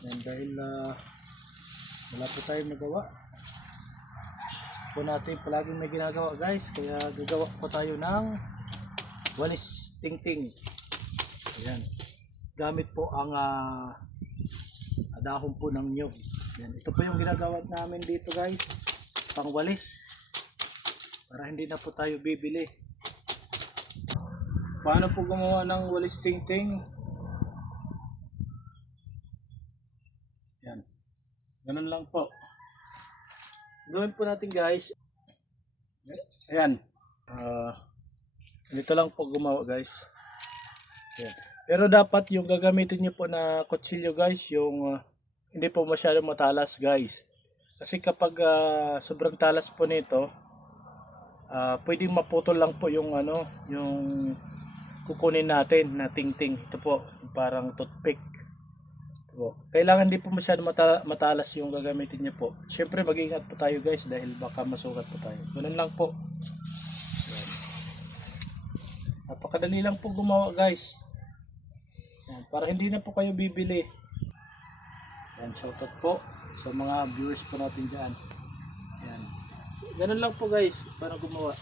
Yan, dahil wala po tayong nagawa po natin palaging may ginagawa guys, kaya gagawa po tayo ng walis tingting. Ayan, gamit po ang dahon po ng nyug. Ayan, ito po yung ginagawa namin dito guys, pang walis, para hindi na po tayo bibili. Paano po gumawa ng walis tingting? Yan, ganun lang po gawin po natin guys. Ayan, dito lang po gumawa guys. Ayan. Pero dapat yung gagamitin nyo po na kutsilyo guys, yung hindi po masyadong matalas guys, kasi kapag sobrang talas po nito, pwedeng maputol lang po yung yung kukunin natin na tingting. Ito po parang toothpick. Kailangan di po masyado matalas yung gagamitin niyo po. Siyempre mag-iingat po tayo guys, dahil baka masugat po tayo. Ganun lang po. Yan. Napakadali lang po gumawa guys. Yan, para hindi na po kayo bibili. Yan, shoutout po sa mga viewers po natin dyan. Yan. Ganun lang po guys, para gumawa.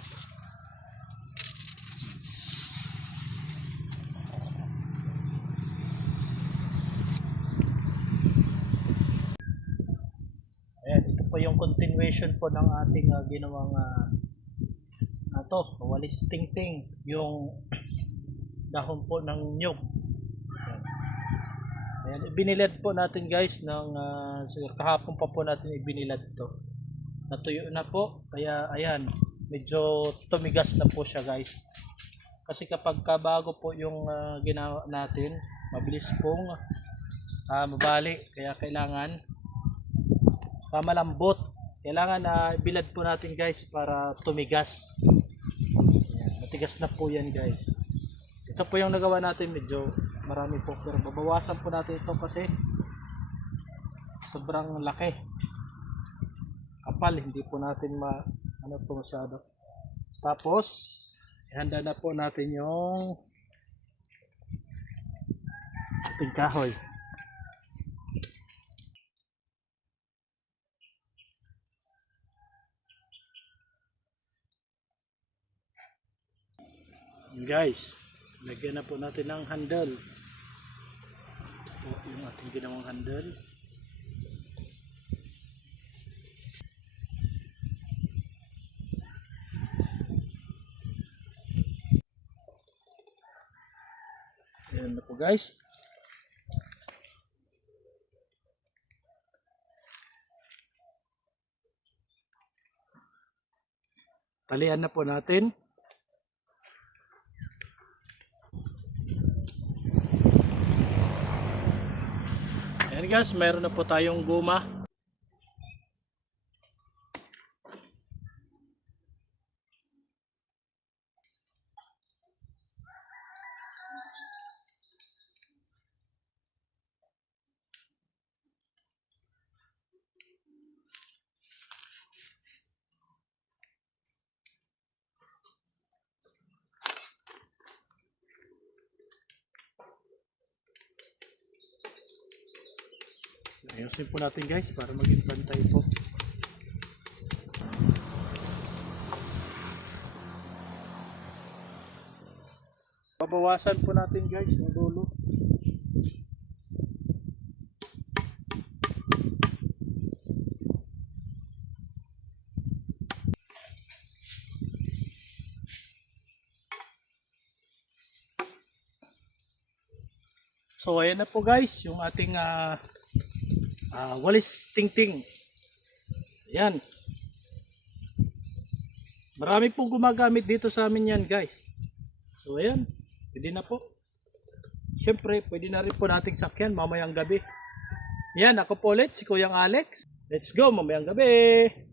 Yung continuation po ng ating ginawang walis tingting, yung dahon po ng nyug. Ayan, ibinilad po natin guys ng kahapon pa po natin ibinilad to. Natuyo na po, kaya ayan, medyo tumigas na po siya guys. Kasi kapag bago po yung ginawa natin, mabilis pong mabali, kaya kailangan pamalambot. Kailangan ibilad po natin guys para tumigas. Ayan, matigas na po yan guys. Ito po yung nagawa natin, medyo marami po, pero babawasan po natin ito kasi sobrang laki, kapal, hindi po natin ito masyado. Tapos ihanda na po natin yung ating kahoy. Guys, lagyan na po natin ng handle. Ito po yung ating ginawang handle. Ayan na po guys. Talian na po natin. Ayan guys, meron na po tayong guma. Ayusin po natin guys para maging pantay po. Babawasan po natin guys ang dulo. So ayan na po guys yung ating walis tingting. Ayan. Marami pong gumagamit dito sa amin yan guys. So ayan, pwede na po. Siyempre pwede na rin po nating sakyan mamayang gabi. Yan, ako po ulit si Kuyang Alex. Let's go mamayang gabi.